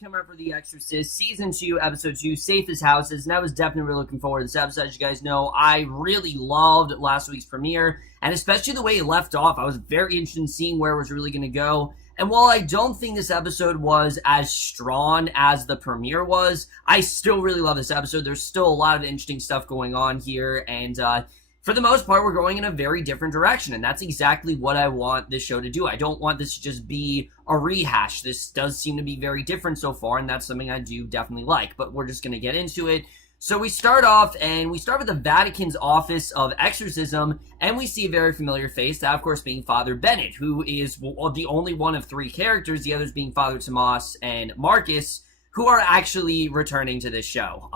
coming up for The Exorcist, Season 2, Episode 2, Safe as Houses, and I was definitely really looking forward to this episode. As you guys know, I really loved last week's premiere, and especially the way it left off. I was very interested in seeing where it was really going to go. And while I don't think this episode was as strong as the premiere was, I still really love this episode. There's still a lot of interesting stuff going on here, and for the most part, we're going in a very different direction, and that's exactly what I want this show to do. I don't want this to just be a rehash. This does seem to be very different so far, and that's something I do definitely like, but we're just going to get into it. So we start off, and we start with the Vatican's Office of Exorcism, and we see a very familiar face, that of course being Father Bennett, who is the only one of three characters, the others being Father Tomas and Marcus, who are actually returning to this show.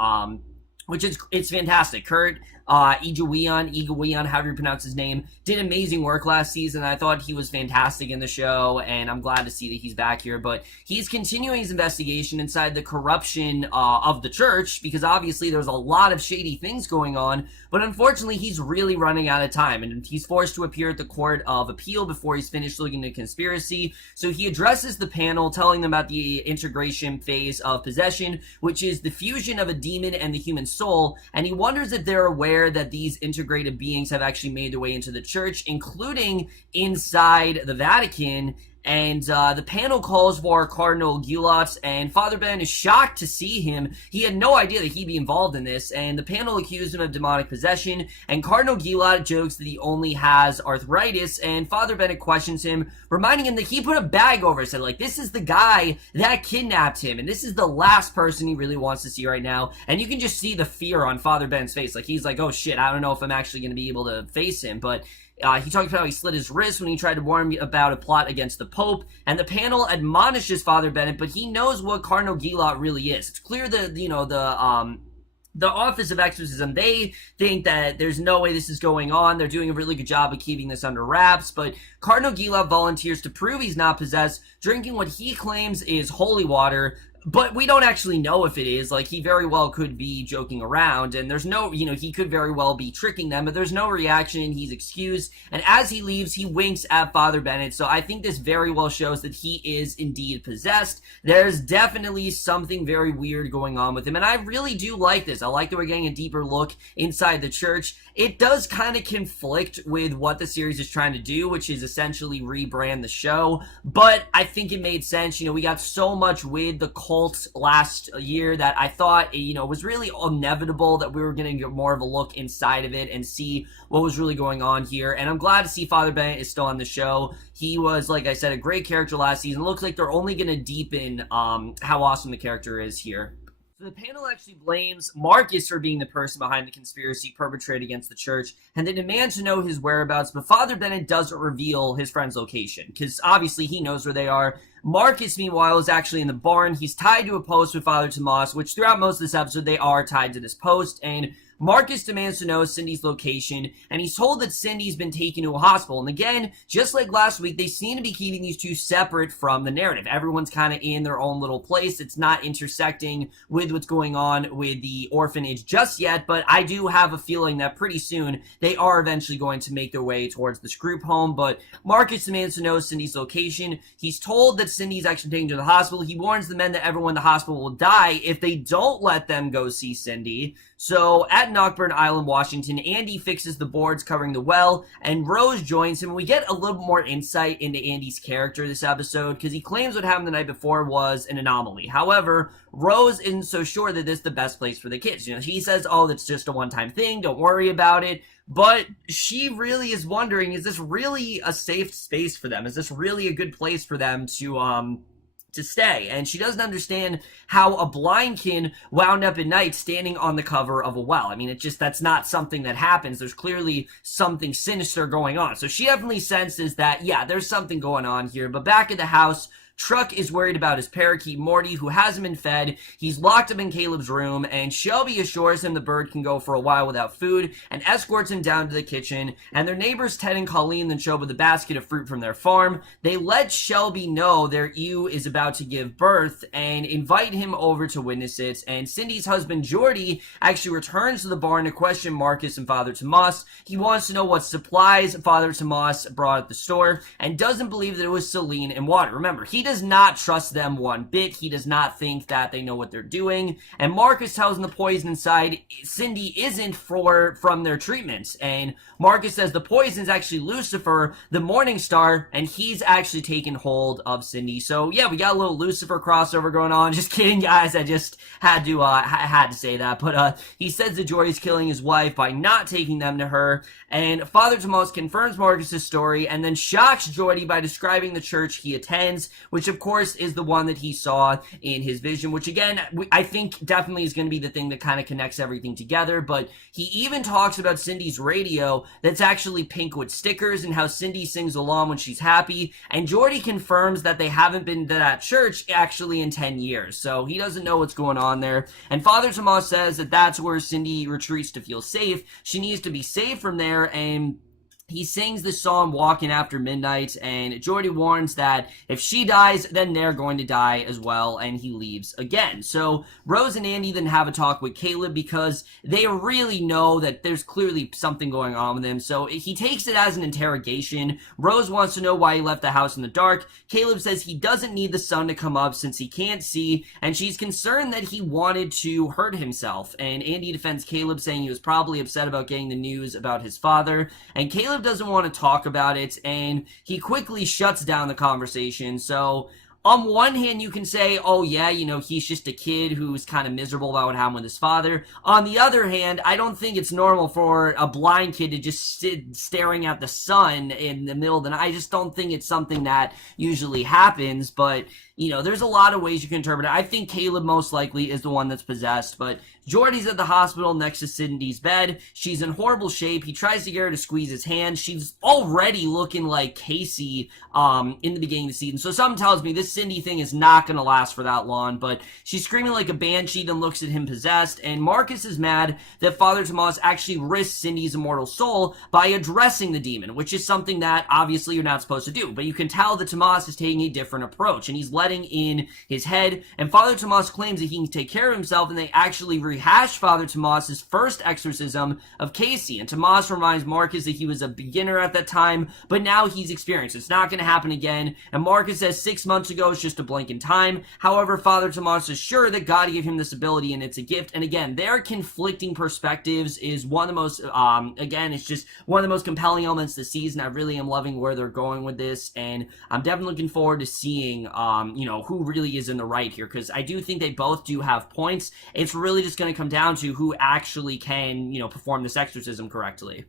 Which is, it's fantastic. Kurt Egyiawan, however you pronounce his name, did amazing work last season. I thought he was fantastic in the show, and I'm glad to see that he's back here. But he's continuing his investigation inside the corruption of the church, because obviously there's a lot of shady things going on, but unfortunately he's really running out of time, and he's forced to appear at the Court of Appeal before he's finished looking into conspiracy. So he addresses the panel, telling them about the integration phase of possession, which is the fusion of a demon and the human soul, and he wonders if they're aware that these integrated beings have actually made their way into the church, including inside the Vatican. And the panel calls for Cardinal Egyiawan, and Father Ben is shocked to see him. He had no idea that he'd be involved in this, and the panel accused him of demonic possession, and Cardinal Egyiawan jokes that he only has arthritis, and Father Bennett questions him, reminding him that he put a bag over his head, like, this is the guy that kidnapped him, and this is the last person he really wants to see right now, and you can just see the fear on Father Bennett's face, like, he's like, oh shit, I don't know if I'm actually going to be able to face him, but he talks about how he slit his wrist when he tried to warn me about a plot against the Pope, and the panel admonishes Father Bennett, but he knows what Cardinal Egyiawan really is. It's clear that, you know, the Office of Exorcism, they think that there's no way this is going on. They're doing a really good job of keeping this under wraps, but Cardinal Egyiawan volunteers to prove he's not possessed, drinking what he claims is holy water, but we don't actually know if it is. Like, he very well could be joking around, and there's no, you know, he could very well be tricking them, but there's no reaction, and he's excused, and as he leaves, he winks at Father Bennett, so I think this very well shows that he is indeed possessed. There's definitely something very weird going on with him, and I really do like this. I like that we're getting a deeper look inside the church. It does kind of conflict with what the series is trying to do, which is essentially rebrand the show, but I think it made sense. You know, we got so much with the cult last year that I thought, you know, was really inevitable that we were going to get more of a look inside of it and see what was really going on here, and I'm glad to see Father Bennett is still on the show. He was, like I said, a great character last season. It looks like they're only going to deepen how awesome the character is here. The panel actually blames Marcus for being the person behind the conspiracy perpetrated against the church, and they demand to know his whereabouts, but Father Bennett doesn't reveal his friend's location, because obviously he knows where they are. Marcus, meanwhile, is actually in the barn. He's tied to a post with Father Tomas, which throughout most of this episode, they are tied to this post, and Marcus demands to know Cindy's location, and he's told that Cindy's been taken to a hospital. And again, just like last week, they seem to be keeping these two separate from the narrative. Everyone's kind of in their own little place. It's not intersecting with what's going on with the orphanage just yet, but I do have a feeling that pretty soon they are eventually going to make their way towards this group home. But Marcus demands to know Cindy's location. He's told that Cindy's actually taken to the hospital. He warns the men that everyone in the hospital will die if they don't let them go see Cindy. So, at Knockburn Island, Washington, Andy fixes the boards covering the well, and Rose joins him. We get a little more insight into Andy's character this episode, because he claims what happened the night before was an anomaly. However, Rose isn't so sure that this is the best place for the kids. You know, she says, oh, that's just a one-time thing, don't worry about it. But she really is wondering, is this really a safe space for them? Is this really a good place for them to stay? And she doesn't understand how a blind kid wound up at night standing on the cover of a well. I mean, that's not something that happens. There's clearly something sinister going on. So she definitely senses that, yeah, there's something going on here. But back at the house, Truck is worried about his parakeet Morty, who hasn't been fed. He's locked up in Caleb's room, and Shelby assures him the bird can go for a while without food, and escorts him down to the kitchen. And their neighbors Ted and Colleen then show up with a basket of fruit from their farm. They let Shelby know their ewe is about to give birth, and invite him over to witness it. And Cindy's husband Jordy actually returns to the barn to question Marcus and Father Tomas. He wants to know what supplies Father Tomas brought at the store, and doesn't believe that it was saline and water. Remember, he he does not trust them one bit. He does not think that they know what they're doing. And Marcus tells him the poison inside Cindy isn't from their treatments. And Marcus says the poison is actually Lucifer, the morning star, and he's actually taken hold of Cindy. So yeah, we got a little Lucifer crossover going on. Just kidding, guys. I just had to say that. But he says that Jordy's killing his wife by not taking them to her. And Father Tomas confirms Marcus's story and then shocks Jordy by describing the church he attends, which of course is the one that he saw in his vision, which again, I think definitely is going to be the thing that kind of connects everything together. But he even talks about Cindy's radio that's actually pink with stickers and how Cindy sings along when she's happy. And Jordy confirms that they haven't been to that church actually in 10 years. So he doesn't know what's going on there. And Father Tomas says that that's where Cindy retreats to feel safe. She needs to be saved from there, and he sings the song Walking After Midnight, and Jordy warns that if she dies, then they're going to die as well, and he leaves again. So Rose and Andy then have a talk with Caleb because they really know that there's clearly something going on with him. So he takes it as an interrogation. Rose wants to know why he left the house in the dark. Caleb says he doesn't need the sun to come up since he can't see, and she's concerned that he wanted to hurt himself. And Andy defends Caleb, saying he was probably upset about getting the news about his father, and Caleb doesn't want to talk about it, and he quickly shuts down the conversation. So on one hand, you can say, oh yeah, he's just a kid who's kind of miserable about what happened with his father. On the other hand, I don't think it's normal for a blind kid to just sit staring at the sun in the middle of the night. I just don't think it's something that usually happens, but there's a lot of ways you can interpret it. I think Caleb most likely is the one that's possessed, but Jordy's at the hospital next to Cindy's bed. She's in horrible shape. He tries to get her to squeeze his hand. She's already looking like Casey in the beginning of the season. So something tells me this Cindy thing is not going to last for that long, but she's screaming like a banshee, then looks at him possessed, and Marcus is mad that Father Tomas actually risked Cindy's immortal soul by addressing the demon, which is something that obviously you're not supposed to do, but you can tell that Tomas is taking a different approach, and he's letting in his head, and Father Tomas claims that he can take care of himself, and they actually rehash Father Tomas's first exorcism of Casey, and Tomas reminds Marcus that he was a beginner at that time, but now he's experienced. It's not going to happen again, and Marcus says 6 months ago is just a blink in time. However, Father Tomas is sure that God gave him this ability, and it's a gift, and again, their conflicting perspectives is one of the most, it's just one of the most compelling elements of the season. I really am loving where they're going with this, and I'm definitely looking forward to seeing, who really is in the right here, because I do think they both do have points. It's really just going to come down to who actually can, perform this exorcism correctly.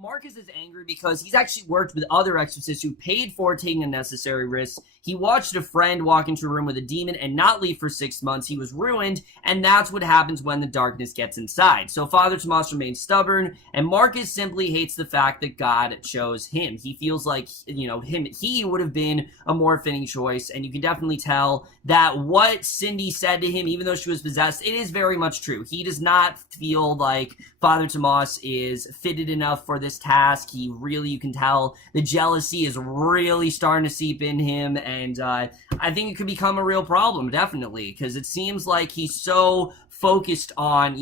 Marcus is angry because he's actually worked with other exorcists who paid for taking unnecessary risks. He watched a friend walk into a room with a demon and not leave for 6 months. He was ruined, and that's what happens when the darkness gets inside. So Father Tomas remains stubborn, and Marcus simply hates the fact that God chose him. He feels like, he would have been a more fitting choice, and you can definitely tell that what Cindy said to him, even though she was possessed, it is very much true. He does not feel like Father Tomas is fitted enough for this task. You can tell the jealousy is really starting to seep in him, and I think it could become a real problem, definitely, because it seems like he's so focused on,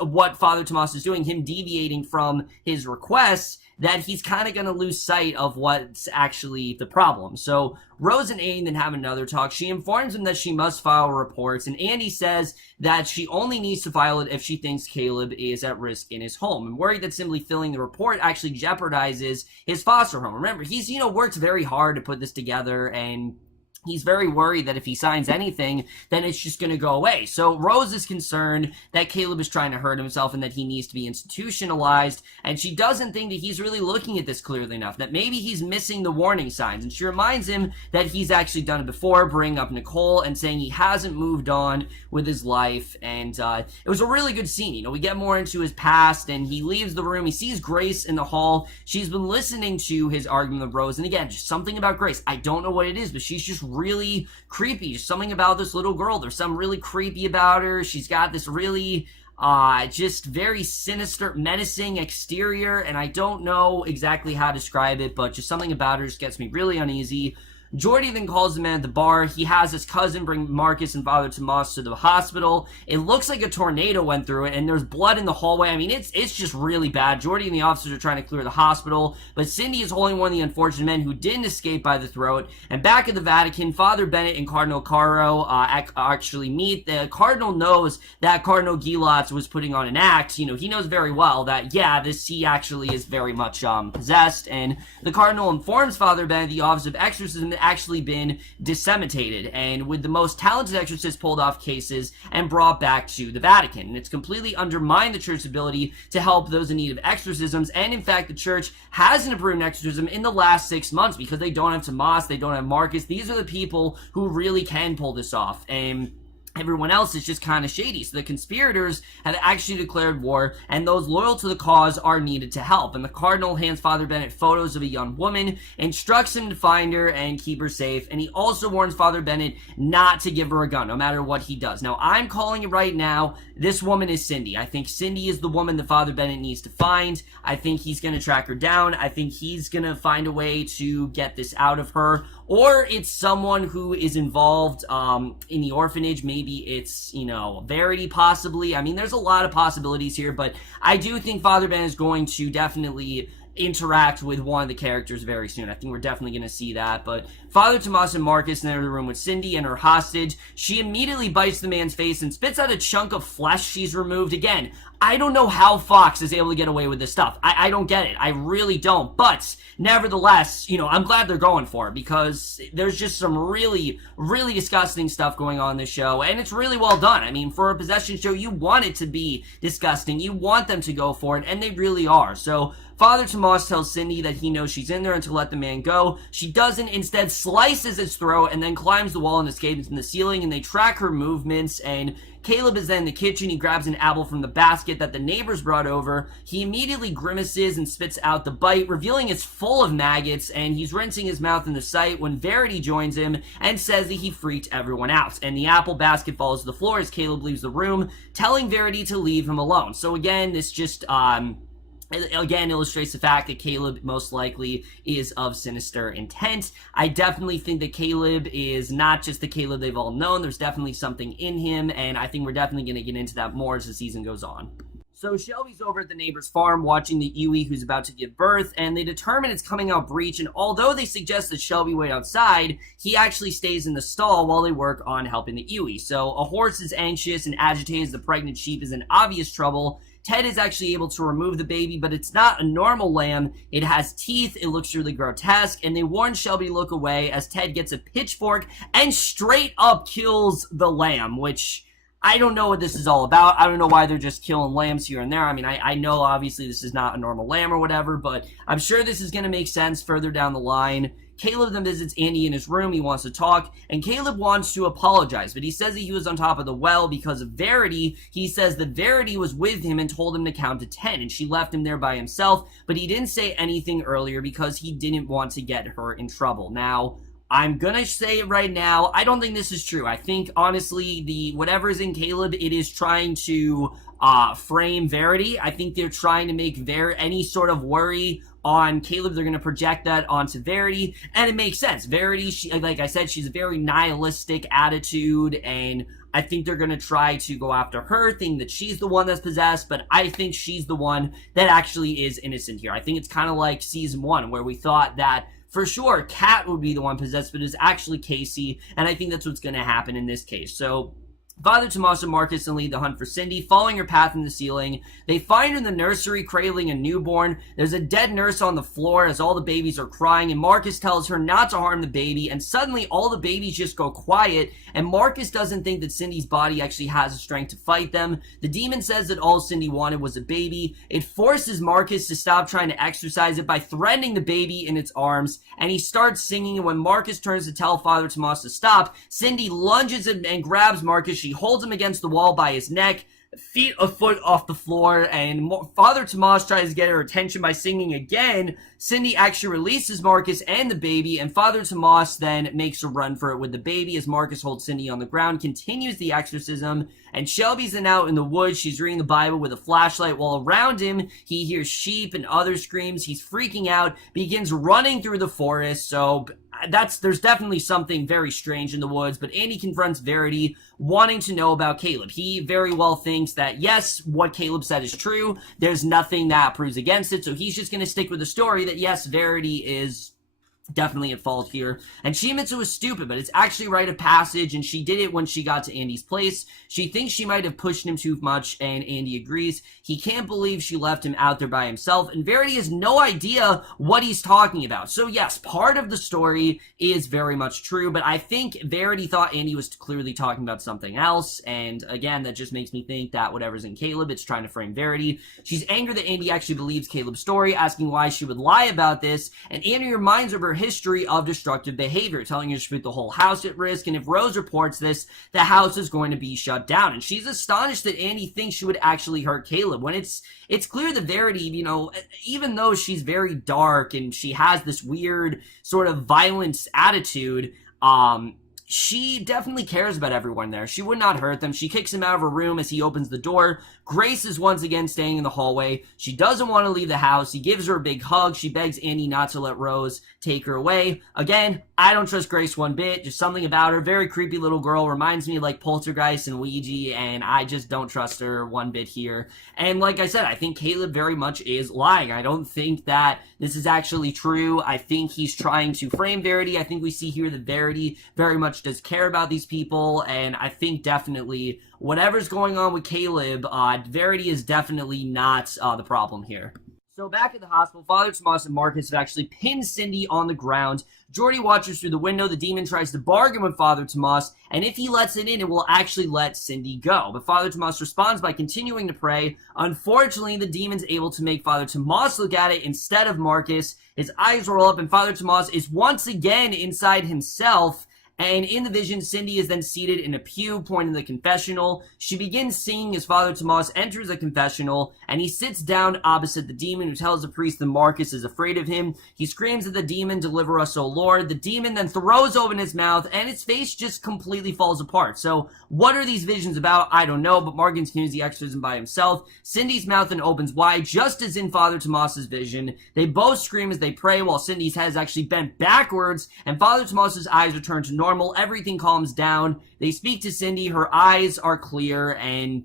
what Father Tomas is doing, him deviating from his requests, that he's kind of going to lose sight of what's actually the problem. So Rose and Andy then have another talk. She informs him that she must file reports, and Andy says that she only needs to file it if she thinks Caleb is at risk in his home, and worried that simply filling the report actually jeopardizes his foster home. Remember, he's, worked very hard to put this together, and he's very worried that if he signs anything, then it's just going to go away. So Rose is concerned that Caleb is trying to hurt himself and that he needs to be institutionalized, and she doesn't think that he's really looking at this clearly enough, that maybe he's missing the warning signs, and she reminds him that he's actually done it before, bringing up Nicole and saying he hasn't moved on with his life, and it was a really good scene. We get more into his past, and he leaves the room. He sees Grace in the hall. She's been listening to his argument with Rose, and again, just something about Grace. I don't know what it is, but she's just really creepy. Just something about this little girl. There's something really creepy about her. She's got this really just very sinister, menacing exterior, and I don't know exactly how to describe it, but just something about her just gets me really uneasy. Jordy then calls the man at the bar. He has his cousin bring Marcus and Father Tomas to the hospital. It looks like a tornado went through it, and there's blood in the hallway. I mean, it's just really bad. Jordy and the officers are trying to clear the hospital, but Cindy is holding one of the unfortunate men who didn't escape by the throat. And back at the Vatican, Father Bennett and Cardinal Caro actually meet. The Cardinal knows that Cardinal Gilatz was putting on an act. You know, he knows very well that, yeah, he actually is very much possessed, and the Cardinal informs Father Bennett the office of exorcism had actually been disseminated, and with the most talented exorcists pulled off cases and brought back to the Vatican. And it's completely undermined the church's ability to help those in need of exorcisms, and in fact, the church hasn't approved an exorcism in the last 6 months because they don't have Tomas, they don't have Marcus. These are the people who really can pull this off, and everyone else is just kind of shady. So the conspirators have actually declared war, and those loyal to the cause are needed to help. And the Cardinal hands Father Bennett photos of a young woman, instructs him to find her and keep her safe, and he also warns Father Bennett not to give her a gun, no matter what he does. Now, I'm calling it right now, this woman is Cindy. I think Cindy is the woman that Father Bennett needs to find. I think he's going to track her down. I think he's going to find a way to get this out of her. Or it's someone who is involved in the orphanage. Maybe it's, Verity possibly. I mean, there's a lot of possibilities here, but I do think Father Ben is going to definitely interact with one of the characters very soon. I think we're definitely going to see that. But Father Tomas and Marcus enter the room with Cindy and her hostage. She immediately bites the man's face and spits out a chunk of flesh she's removed. Again, I don't know how Fox is able to get away with this stuff. I don't get it. I really don't. But nevertheless, I'm glad they're going for it, because there's just some really, really disgusting stuff going on in this show, and it's really well done. I mean, for a possession show, you want it to be disgusting. You want them to go for it, and they really are. So Father Tomas tells Cindy that he knows she's in there and to let the man go. She doesn't, instead slices his throat and then climbs the wall and escapes in the ceiling, and they track her movements. And Caleb is then in the kitchen. He grabs an apple from the basket that the neighbors brought over. He immediately grimaces and spits out the bite, revealing it's full of maggots, and he's rinsing his mouth in the sight when Verity joins him and says that he freaked everyone out. And the apple basket falls to the floor as Caleb leaves the room, telling Verity to leave him alone. So again, this just again illustrates the fact that Caleb most likely is of sinister intent. I definitely think that Caleb is not just the Caleb they've all known. There's definitely something in him, and I think we're definitely going to get into that more as the season goes on. So Shelby's over at the neighbor's farm watching the Ewe who's about to give birth, and they determine it's coming out breech, and although they suggest that Shelby wait outside, he actually stays in the stall while they work on helping the Ewe. So a horse is anxious and agitated as the pregnant sheep is in obvious trouble. Ted is actually able to remove the baby, but it's not a normal lamb. It has teeth, it looks really grotesque, and they warn Shelby to look away as Ted gets a pitchfork and straight up kills the lamb, which I don't know what this is all about. I don't know why they're just killing lambs here and there. I mean, I know obviously this is not a normal lamb or whatever, but I'm sure this is going to make sense further down the line. Caleb then visits Andy in his room. He wants to talk, and Caleb wants to apologize, but he says that he was on top of the well because of Verity. He says that Verity was with him and told him to count to 10, and she left him there by himself, but he didn't say anything earlier because he didn't want to get her in trouble. Now, I'm gonna say it right now, I don't think this is true. I think, honestly, whatever's in Caleb, it is trying to frame Verity. I think they're trying to make any sort of worry on Caleb, they're going to project that onto Verity, and it makes sense. Verity, like I said, she's a very nihilistic attitude, and I think they're going to try to go after her, thinking that she's the one that's possessed, but I think she's the one that actually is innocent here. I think it's kind of like season 1, where we thought that for sure Kat would be the one possessed, but it's actually Casey, and I think that's what's going to happen in this case. So Father Tomas and Marcus then lead the hunt for Cindy, following her path in the ceiling. They find her in the nursery cradling a newborn. There's a dead nurse on the floor as all the babies are crying, and Marcus tells her not to harm the baby, and suddenly all the babies just go quiet, and Marcus doesn't think that Cindy's body actually has the strength to fight them. The demon says that all Cindy wanted was a baby. It forces Marcus to stop trying to exorcise it by threatening the baby in its arms, and he starts singing, and when Marcus turns to tell Father Tomas to stop, Cindy lunges and grabs Marcus. She holds him against the wall by his neck, feet a foot off the floor, and Father Tomas tries to get her attention by singing again. Cindy actually releases Marcus and the baby, and Father Tomas then makes a run for it with the baby as Marcus holds Cindy on the ground, continues the exorcism, and Shelby's then out in the woods. She's reading the Bible with a flashlight, while around him he hears sheep and other screams. He's freaking out, begins running through the forest. So there's definitely something very strange in the woods, but Andy confronts Verity, wanting to know about Caleb. He very well thinks that, yes, what Caleb said is true. There's nothing that proves against it, so he's just going to stick with the story that, yes, Verity is definitely at fault here. And she admits it was stupid, but it's actually rite of passage, and she did it when she got to Andy's place. She thinks she might have pushed him too much, and Andy agrees. He can't believe she left him out there by himself, and Verity has no idea what he's talking about. So yes, part of the story is very much true, but I think Verity thought Andy was clearly talking about something else, and again, that just makes me think that whatever's in Caleb, it's trying to frame Verity. She's angry that Andy actually believes Caleb's story, asking why she would lie about this, and Andy reminds her of her history of destructive behavior, telling her to put the whole house at risk, and if Rose reports this, the house is going to be shut down. And she's astonished that Andy thinks she would actually hurt Caleb, when it's clear that Verity, you know, even though she's very dark and she has this weird sort of violence attitude, she definitely cares about everyone there. She would not hurt them. She kicks him out of her room as he opens the door. Grace is once again staying in the hallway. She doesn't want to leave the house. He gives her a big hug. She begs Andy not to let Rose take her away. Again, I don't trust Grace one bit. Just something about her. Very creepy little girl. Reminds me of like Poltergeist and Ouija, and I just don't trust her one bit here. And like I said, I think Caleb very much is lying. I don't think that this is actually true. I think he's trying to frame Verity. I think we see here that Verity very much does care about these people, and I think definitely whatever's going on with Caleb, Verity is definitely not the problem here. So back at the hospital, Father Tomas and Marcus have actually pinned Cindy on the ground. Jordy watches through the window. The demon tries to bargain with Father Tomas, and if he lets it in, it will actually let Cindy go. But Father Tomas responds by continuing to pray. Unfortunately, the demon's able to make Father Tomas look at it instead of Marcus. His eyes roll up, and Father Tomas is once again inside himself. And in the vision, Cindy is then seated in a pew pointing to the confessional. She begins singing as Father Tomas enters the confessional, and he sits down opposite the demon, who tells the priest that Marcus is afraid of him. He screams at the demon, "Deliver us, O Lord." The demon then throws open his mouth, and its face just completely falls apart. So what are these visions about? I don't know, but Marcus continues the exorcism by himself. Cindy's mouth then opens wide, just as in Father Tomas's vision. They both scream as they pray, while Cindy's head is actually bent backwards, and Father Tomas's eyes return to normal. Everything calms down. They speak to Cindy. Her eyes are clear, and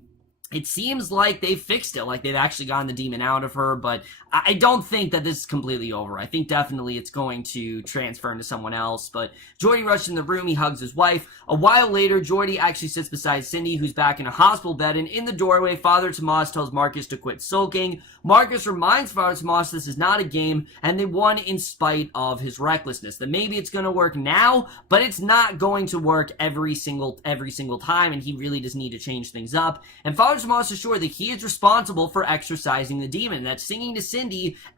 it seems like they've fixed it, like they've actually gotten the demon out of her, but I don't think that this is completely over. I think definitely it's going to transfer into someone else, but Jordy rushes in the room. He hugs his wife. A while later, Jordy actually sits beside Cindy, who's back in a hospital bed, and in the doorway, Father Tomas tells Marcus to quit sulking. Marcus reminds Father Tomas this is not a game, and they won in spite of his recklessness, that maybe it's going to work now, but it's not going to work every single time, and he really does need to change things up. And Father Tomas is sure that he is responsible for exorcising the demon, that singing to Cindy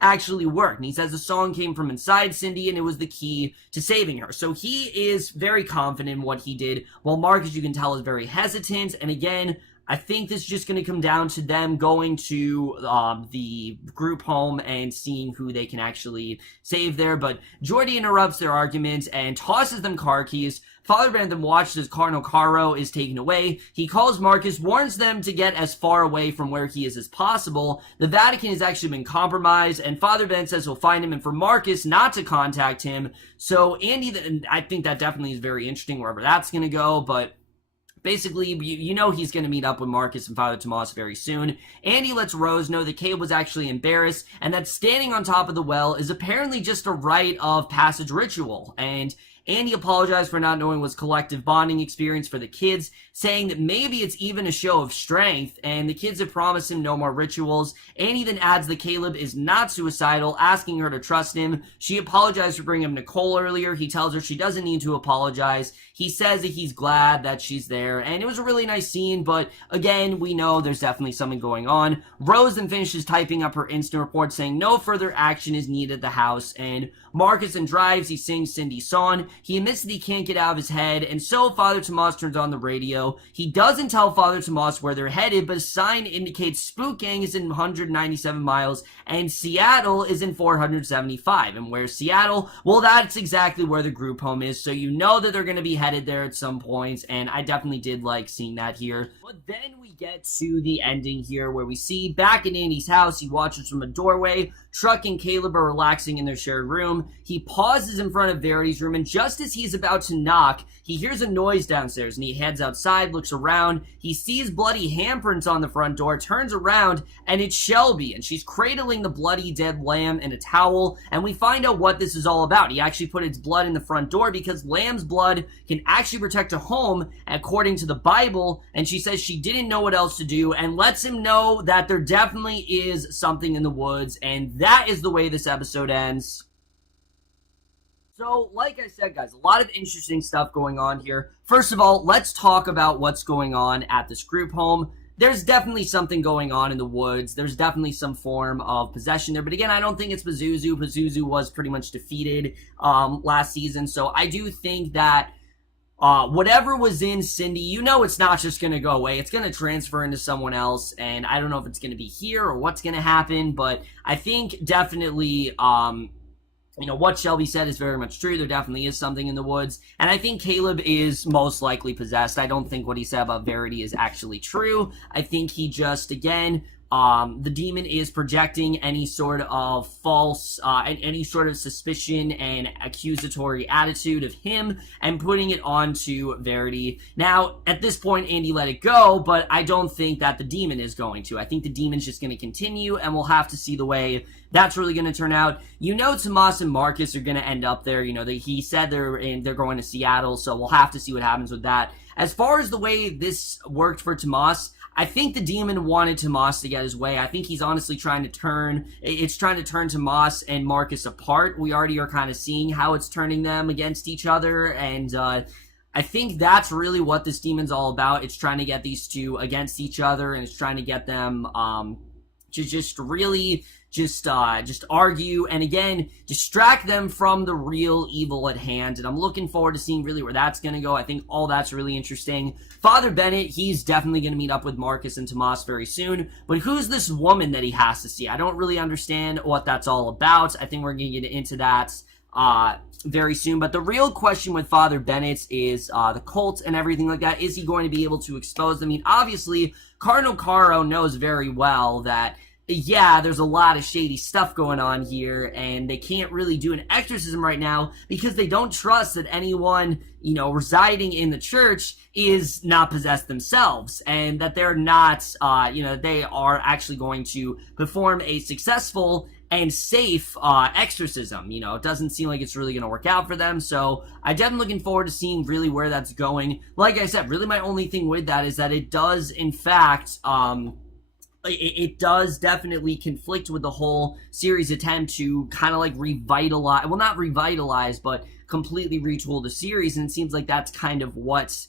actually worked. And he says the song came from inside Cindy, and it was the key to saving her. So he is very confident in what he did, while Marcus, you can tell, is very hesitant. And again, I think this is just going to come down to them going to the group home and seeing who they can actually save there. But Jordy interrupts their argument and tosses them car keys. Father Brandon watches as Cardinal Caro is taken away. He calls Marcus, warns them to get as far away from where he is as possible. The Vatican has actually been compromised, and Father Ben says he'll find him, and for Marcus not to contact him. So Andy, I think that definitely is very interesting wherever that's going to go, but basically, you know he's going to meet up with Marcus and Father Tomas very soon. Andy lets Rose know that Caleb was actually embarrassed, and that standing on top of the well is apparently just a rite of passage ritual. And Andy apologized for not knowing was collective bonding experience for the kids, saying that maybe it's even a show of strength, and the kids have promised him no more rituals. Andy then adds that Caleb is not suicidal, asking her to trust him. She apologized for bringing him Nicole earlier. He tells her she doesn't need to apologize. He says that he's glad that she's there, and it was a really nice scene, but again, we know there's definitely something going on. Rose then finishes typing up her instant report, saying no further action is needed at the house, and Marcus then drives. He sings Cindy's song. He admits that he can't get out of his head, and so Father Tomas turns on the radio. He doesn't tell Father Tomas where they're headed, but a sign indicates Spook Gang is in 197 miles, and Seattle is in 475. And where's Seattle? Well, that's exactly where the group home is, so you know that they're going to be headed there at some point, and I definitely did like seeing that here. But then we get to the ending here where we see back in Andy's house, he watches from a doorway. Truck and Caleb are relaxing in their shared room. He pauses in front of Verity's room, and just as he's about to knock, he hears a noise downstairs, and he heads outside, looks around. He sees bloody handprints on the front door, turns around, and it's Shelby, and she's cradling the bloody dead lamb in a towel, and we find out what this is all about. He actually put its blood in the front door because lamb's blood can actually protect a home, according to the Bible, and she says she didn't know what else to do, and lets him know that there definitely is something in the woods, and that is the way this episode ends. So, like I said, guys, a lot of interesting stuff going on here. First of all, let's talk about what's going on at this group home. There's definitely something going on in the woods. There's definitely some form of possession there. But again, I don't think it's Pazuzu. Pazuzu was pretty much defeated last season. So I do think that whatever was in Cindy, you know it's not just going to go away. It's going to transfer into someone else. And I don't know if it's going to be here or what's going to happen. But I think definitely... you know, what Shelby said is very much true. There definitely is something in the woods. And I think Caleb is most likely possessed. I don't think what he said about Verity is actually true. I think he just, again, the demon is projecting any sort of false, any sort of suspicion and accusatory attitude of him and putting it onto Verity. Now, at this point, Andy let it go, but I don't think that the demon is going to. I think the demon's just going to continue, and we'll have to see the way that's really going to turn out. You know, Tomas and Marcus are going to end up there. You know, he said they're going to Seattle, so we'll have to see what happens with that. As far as the way this worked for Tomas, I think the demon wanted Tomas to get his way. I think he's honestly trying to turn Tomas and Marcus apart. We already are kind of seeing how it's turning them against each other, and I think that's really what this demon's all about. It's trying to get these two against each other, and it's trying to get them to just really just argue, and again, distract them from the real evil at hand. And I'm looking forward to seeing really where that's going to go. I think all that's really interesting. Father Bennett, he's definitely going to meet up with Marcus and Tomas very soon. But who's this woman that he has to see? I don't really understand what that's all about. I think we're going to get into that very soon. But the real question with Father Bennett is the cult and everything like that. Is he going to be able to expose them? I mean, obviously, Cardinal Caro knows very well that yeah, there's a lot of shady stuff going on here, and they can't really do an exorcism right now because they don't trust that anyone, you know, residing in the church is not possessed themselves, and that they're not, you know, they are actually going to perform a successful and safe exorcism. You know, it doesn't seem like it's really going to work out for them, so I'm definitely looking forward to seeing really where that's going. Like I said, really my only thing with that is that it does, in fact, it does definitely conflict with the whole series attempt to kind of like revitalize, well, not revitalize, but completely retool the series, and it seems like that's kind of what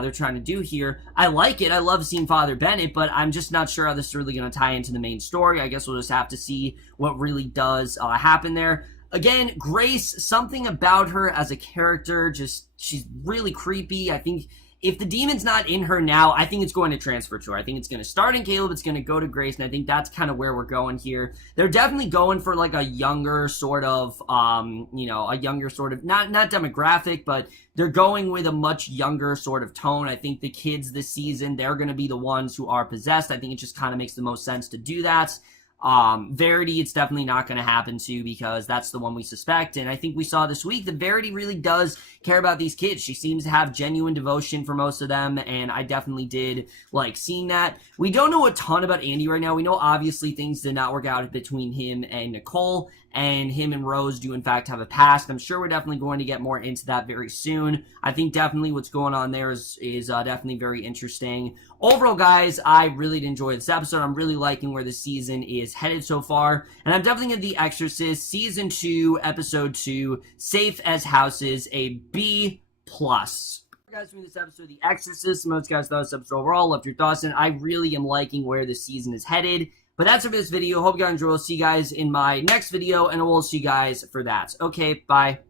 they're trying to do here. I like it. I love seeing Father Bennett, but I'm just not sure how this is really going to tie into the main story. I guess we'll just have to see what really does happen there. Again, Grace, something about her as a character, just, she's really creepy. I think if the demon's not in her now, I think it's going to transfer to her. I think it's going to start in Caleb, it's going to go to Grace, and I think that's kind of where we're going here. They're definitely going for like a younger sort of, you know, a younger sort of, not demographic, but they're going with a much younger sort of tone. I think the kids this season, they're going to be the ones who are possessed. I think it just kind of makes the most sense to do that. Verity, it's definitely not going to happen to, because that's the one we suspect, and I think we saw this week that Verity really does care about these kids. She seems to have genuine devotion for most of them, and I definitely did like seeing that. We don't know a ton about Andy right now. We know obviously things did not work out between him and Nicole, and him and Rose do in fact have a past. I'm sure we're definitely going to get more into that very soon. I think definitely what's going on there is definitely very interesting. Overall, guys, I really did enjoy this episode. I'm really liking where the season is headed so far, and I'm definitely giving The Exorcist Season 2, Episode 2, Safe as Houses, a B+. Guys, from this episode of The Exorcist, most guys thought this episode overall, left your thoughts, and I really am liking where this season is headed. But that's it for this video. Hope you guys enjoy. We'll see you guys in my next video, and we'll see you guys for that. Okay, bye.